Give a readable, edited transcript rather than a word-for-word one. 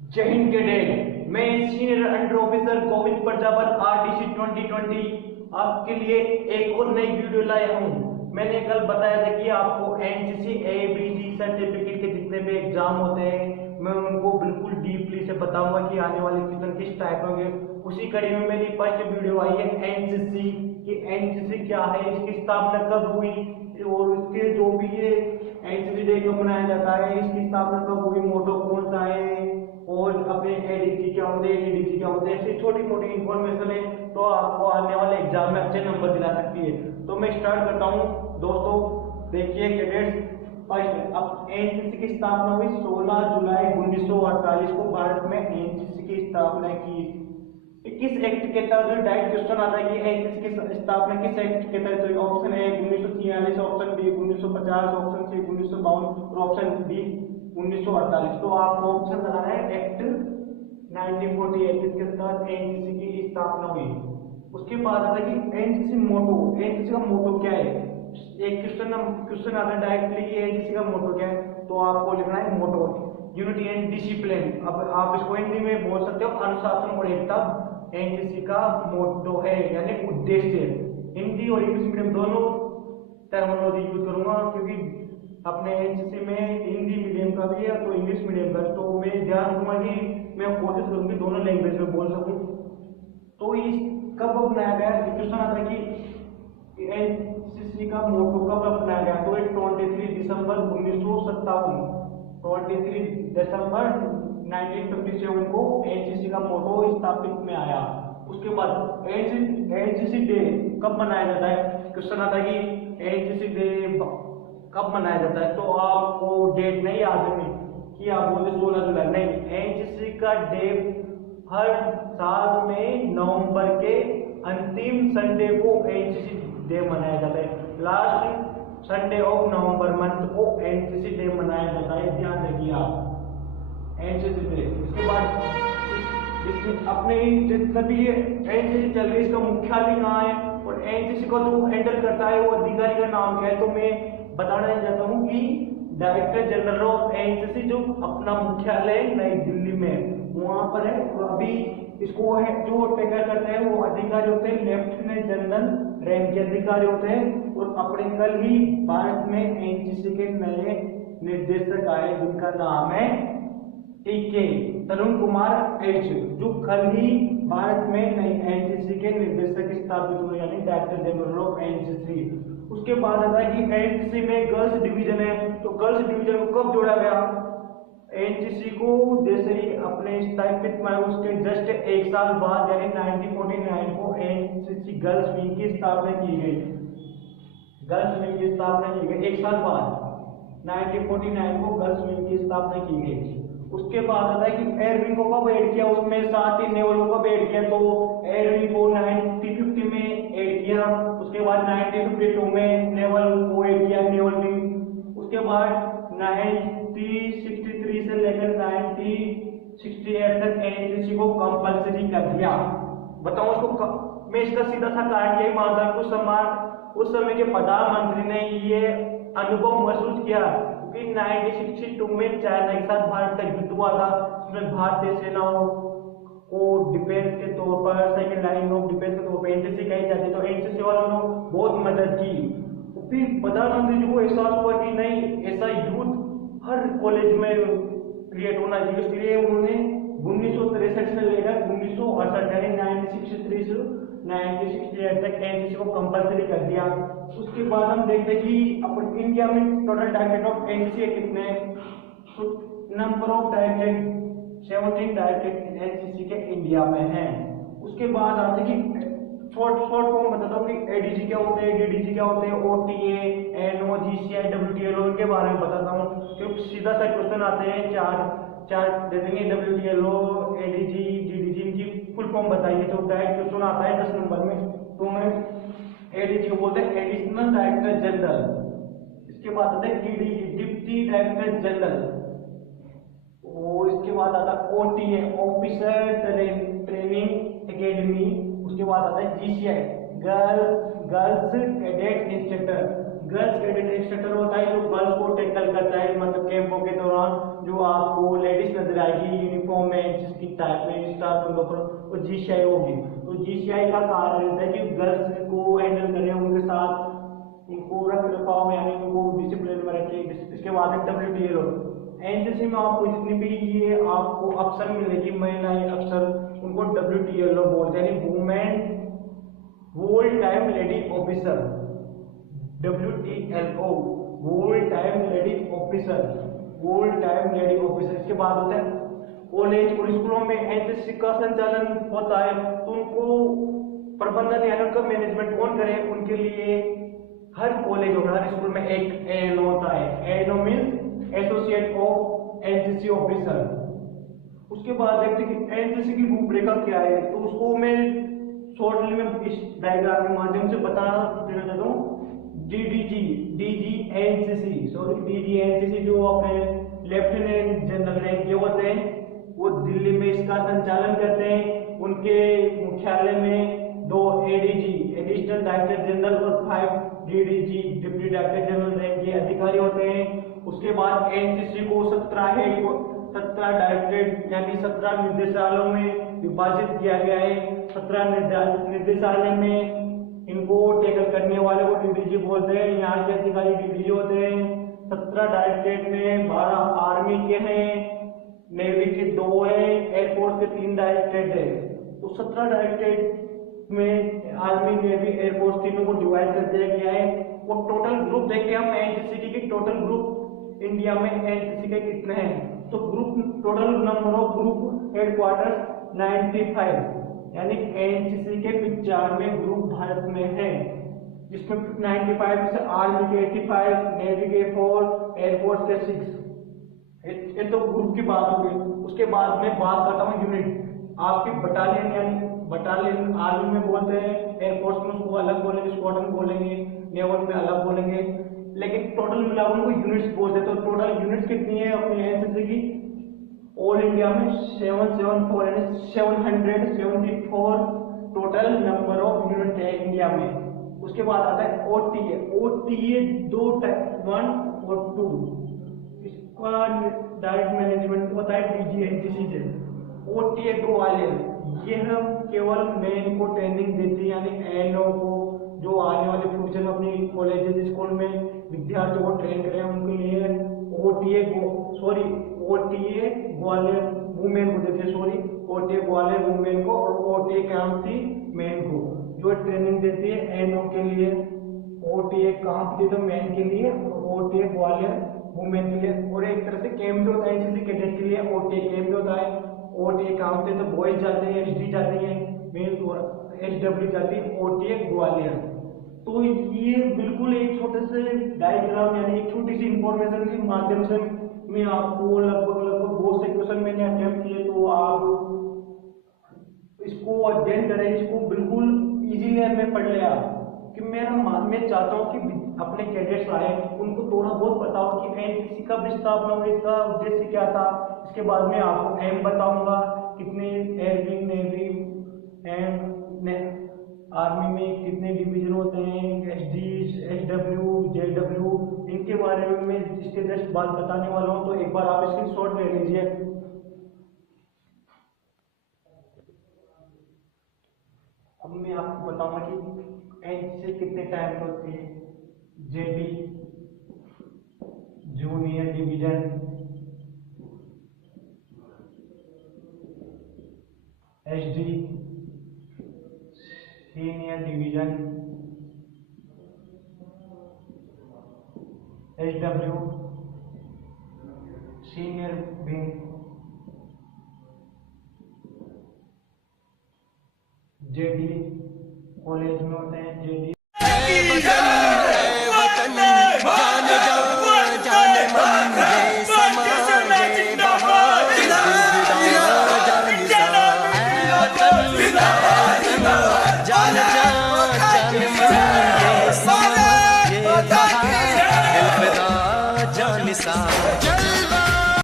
जय हिंद कैडेट। मैं senior under officer Govind Prajapat RTC 2020 आपके लिए एक और नई वीडियो लाया हूँ। मैंने कल बताया था कि आपको एनसीसी एबीजी सर्टिफिकेट के जितने भी एग्जाम होते हैं मैं उनको बिल्कुल डीपली से बताऊंगा कि आने वाले क्वेश्चन किस टाइप होंगे। उसी कड़ी में मेरी फर्स्ट वीडियो आई है एनसीसी कि एनसीसी क्या है, इसकी स्थापना कब हुई और उसके जो भी ये एनसीसी डे कब मनाया जाता है, इसकी स्थापना कब हुई, मोटो कौन सा है और अपने एडीसी क्या होते हैं, एडीसी क्या होते हैं, ऐसी छोटी मोटी इंफॉर्मेशन है तो आपको आने वाले एग्जाम में अच्छे नंबर दिला सकती है। तो मैं स्टार्ट करता हूँ दोस्तों। देखिए कैडेट्स, फर्स्ट अब एनसीसी की स्थापना हुई 16 जुलाई 1948 को भारत में एनसीसी की स्थापना की। किस एक्ट के तहत डायरेक्ट क्वेश्चन आता है कि एनसीसी की स्थापना किस एक्ट के तहत हुई। Option A 1946, option B 1950, option C 1952 और ऑप्शन डी 1948। तो आपको ऑप्शन लगाना है एक्ट 1948 जिसके तहत एनसीसी की स्थापना हुई। उसके बाद आता है कि एनसीसी मोटो, एनसीसी का मोटो क्या है। एक क्वेश्चन आता है डायरेक्टली कि एनसीसी का मोटो क्या है, तो आपको लिखना है मोटो यूनिटी एंड डिसिप्लिन। अब आप इसको हिंदी में बोल सकते हो अनुशासन और एकता एनसीसी का मोटो है, यानी उद्देश्य। हिंदी और इंग्लिश मीडियम दोनों टर्मिनोलॉजी यूज करूंगा क्योंकि अपने एनसीसी में हिंदी मीडियम का भी है तो इंग्लिश मीडियम का, तो मैं ध्यान दूंगा कि मैं कोशिश करूंगी दोनों लैंग्वेज में बोल सकूं। तो इस कब अपनाया गया क्वेश्चन आता है कि एनसीसी का मोटो कब अपनाया गया, तो 23 दिसंबर 1957, 23 दिसंबर 1957 को एनसीसी का मोटो स्थापित में आया। उसके बाद एनसीसी डे कब मनाया जाता है, क्वेश्चन आता है कि एनसीसी डे कब मनाया जाता है, तो आपको डेट नहीं याद है कि आप बोलते 16 जुलाई, नहीं, एनसीसी का डे हर साल में नवंबर के अंतिम संडे को एनसीसी डे मनाया जाता है। Last Sunday of November month को एनसीसी डे मनाया जाता है, ध्यान रखिए आप एनसीसी डे। उसके बाद अपने जितना भी एनसीसी चल रही है इसका मुख्यालय कहाँ है और एनसीसी को जो हैंडल करता है वो अधिकारी का नाम क्या है, तो मैं बताना चाहता हूँ कि डायरेक्टर जनरल ऑफ एनसीसी जो अपना मुख्यालय नई दिल्ली में वहां पर है। और अभी इसको है जो टेकर करते हैं वो अधिकारी होते हैं लेफ्टिनेंट जनरल रैंक के अधिकारी होते हैं। और अपने कल ही भारत में एनसीसी के नए निर्देशक आए जिनका नाम है टीके तरुण कुमार एच, जो कल ही भारत में नई एनसीसी के निर्देशक स्थापित हुए, यानी डायरेक्टर जनरल ऑफ एनसीसी। उसके बाद आता है कि एनसीसी में गर्ल्स डिवीजन है, तो गर्ल्स डिवीजन को कब जोड़ा गया, एनसीसी को जैसे ही अपने स्थापित में उसके जस्ट एक साल बाद यानी 1949 को एनसीसी गर्ल्स विंग की स्थापना की गई। गर्ल्स विंग की स्थापना की गई एक साल बाद 1949 को गर्ल्स विंग की स्थापना की गई। उसके बाद आता है कि एयर विंग को कब ऐड किया, उसमें साथ ही नेवल को कब ऐड किया, तो एयर विंग को 1950 में ऐड किया। उसके बाद 1952 में नेवल को ऐड किया, नेवल विंग। उसके बाद 1963 से लेकर 1968 तक एनसीसी को कंपल्सरी कर दिया। बताओ उसको मैं इसका सीधा सा कारण यही मानता हूं उस समय के प्रधानमंत्री ने ये अनुभव महसूस किया कि 1962 में चाइना के साथ भारत का युद्ध हुआ था, उसमें भारतीय सेनाओं को डिफेंस के तौर पर सेकंड लाइन ऑफ डिफेंस के तौर पर एनसीसी कही जाती है, तो एनसीसी वालों ने बहुत मदद की। फिर प्रधानमंत्री जी को एहसास हुआ कि नहीं, ऐसा युद्ध हर कॉलेज में क्रिएट होना चाहिए, इसलिए उन्होंने 1963 से लेकर 1968 यानी 1963 से 1968 तक एनसीसी को कंपल्सरी कर दिया। उसके बाद हम देखते हैं कि अपन इंडिया में टोटल डायरेक्टर ऑफ एनसीसी कितने हैं, तो number of director 17 director NCC के इंडिया में हैं। उसके बाद आते हैं कि शॉर्ट फॉर्म बताता हूँ कि एडीजी क्या होते हैं, डीडीजी क्या होते हैं, ओटीए, एनओ, जीसीआई, डब्ल्यूटीएलओ इनके बारे में बताता हूँ क्योंकि सीधा सा क्वेश्चन आते हैं, चार दे देंगे, डब्ल्यूटीएलओ, एडीजी, डीडीजी इनकी फुल फॉर्म बताइए, तो डायरेक्ट क्वेश्चन आता है 10 नंबर में। तो मैं एडीजी को बोलते हैं एडिशनल डायरेक्टर जनरल। इसके बाद आता है डीडीजी डिप्टी डायरेक्टर जनरल। और इसके बाद आता है ओटीए ऑफिसर ट्रेनिंग एकेडमी। उसके बाद आता है GCI girls cadet instructor, girls cadet instructor होता है जो गर्ल्स को टैकल करता है, मतलब कैंपों के दौरान जो आपको लेडीज नजर आएगी यूनिफॉर्म में जिसकी टाइप में स्टार बंदों पर वो जीसीआई होगी। तो जीसीआई का कार्य रहता है कि गर्ल्स को हैंडल करें, उनके साथ उनको रख रखाव में यानी उनको डिसिप्लिन में रखें। इसके बाद WTL हो, एनसीसी में आपको जितनी भी ये आपको अफसर मिलेगी महिलाएं अफसर, उनको WTL बोलते हैं, वुमेन वोल टाइम लेडी ऑफिसर, WTLO वोल टाइम लेडी ऑफिसर, वोल टाइम लेडी ऑफिसर। इसके बाद होता है कॉलेज और स्कूलों में एनसीसी का संचालन होता है, तो उनको प्रबंधन यानी उनका मैनेजमेंट कौन करे, उनके लिए हर कॉलेज और हर स्कूल में एक एएनओ होता है। ANO means associate of NCC officer. उसके बाद देखते हैं कि एनसीसी की रूपरेखा क्या है, तो उसको मैं शॉर्टली में इस डायग्राम के माध्यम से बताना चाहता हूँ। डीजी एनसीसी जो अपने लेफ्टिनेंट जनरल रैंक के होते हैं, वो दिल्ली में इसका संचालन करते हैं। उनके मुख्यालय में 2 एडीजी एडिशनल डायरेक्टर जनरल और 5 DDG deputy director general rank के अधिकारी होते हैं। उसके बाद एनसीसी को 17 डायरेक्टरेट यानी 17 निर्देशालयों में विभाजित किया गया है। 17 निर्देशालय में इनको टेकल करने वाले को डीडीजी बोलते हैं, यहाँ के अधिकारी डीडीजी होते हैं। 17 डायरेक्टरेट में 12 आर्मी के हैं, नेवी के 2 है, एयरफोर्स के 3 डायरेक्टरेट है। तो 17 डायरेक्टरेट में आर्मी नेवी एयरफोर्स तीनों को डिवाइड कर दिया गया है। वो टोटल ग्रुप देखें हम एनसीसी के टोटल ग्रुप इंडिया में एनसीसी के कितने हैं, तो group total number of group headquarters 95 यानी एनसीसी के 95 ग्रुप भारत में है, जिसमें 95 से आर्मी के 85, नेवी के 4, एयरफोर्स के 6। ये तो ग्रुप की बात हो गई। उसके बाद में बात करता हूँ यूनिट। आपकी बटालियन यानी बटालियन आर्मी में बोलते हैं, एयरफोर्स में उसको अलग बोलेंगे, स्क्वाड्रन बोलेंगे, नेवल में अलग बोलेंगे, लेकिन टोटल मिला उनको यूनिट्स बोलते हैं। तो टोटल यूनिट्स कितनी है अपनी एनसीसी की? ऑल इंडिया में 774 यानी 774 टोटल नंबर ऑफ यूनिट है इंडिया में। उसके बाद आता है ओटीए 2 टाइप 1 और 2। इसका डायरेक्ट मैनेजमेंट होता है डीजी एनसीसी से। ओटीए ग्वालियर यह केवल मेन को ट्रेनिंग देती है, यानी एएनओ को जो आने वाले फ्यूचर में अपनी कॉलेज स्कूल में विद्यार्थियों को ट्रेन करें उनके लिए ओटीए ग्वालियर वुमेन को देते हैं, ओटीए ग्वालियर वुमेन को और ओटीए कांसी मेन को जो ट्रेनिंग देती है एएनओ के लिए। ओटीए कांसी तो मेन के लिए और ओटीए ग्वालियर वुमेन के लिए। और एक तरह से कैंप भी होता है एनसीसी कैडेट के लिए, ओटीए कैंप भी होता है। ओटीए काम से तो बॉयज जाते हैं, एसडी जाते हैं, मेन और एसडब्ल्यू जाती है ओटीए ग्वालियर। तो ये बिल्कुल एक छोटे से डायग्राम यानी एक छोटी सी इंफॉर्मेशन के माध्यम से मैं आपको लगभग बहुत से क्वेश्चन मैंने अटेम्प्ट किए, तो आप इसको अध्ययन करें, इसको बिल्कुल इजीली में पढ़ ले आप। कि मैं चाहता हूँ कि अपने कैडेट्स आए उनको थोड़ा बहुत पता हो कि एनसीसी कब स्थापना हुई, इसका उद्देश्य क्या था। इसके बाद में आपको एम बताऊंगा कितने एयरविंग नेवी एंड आर्मी में कितने डिवीजन होते हैं, एसडी एसडब्ल्यू जेडब्ल्यू, इनके बारे में मैं इसके जस्ट बात बताने वाला हूँ। तो एक बार आप इसकी शॉर्ट ले लीजिए। अब मैं आपको बताऊंगा कि एनसीसी कितने टाइप के होते हैं। JD junior division, SD senior division, SW senior wing, JD college में होते हैं जेडी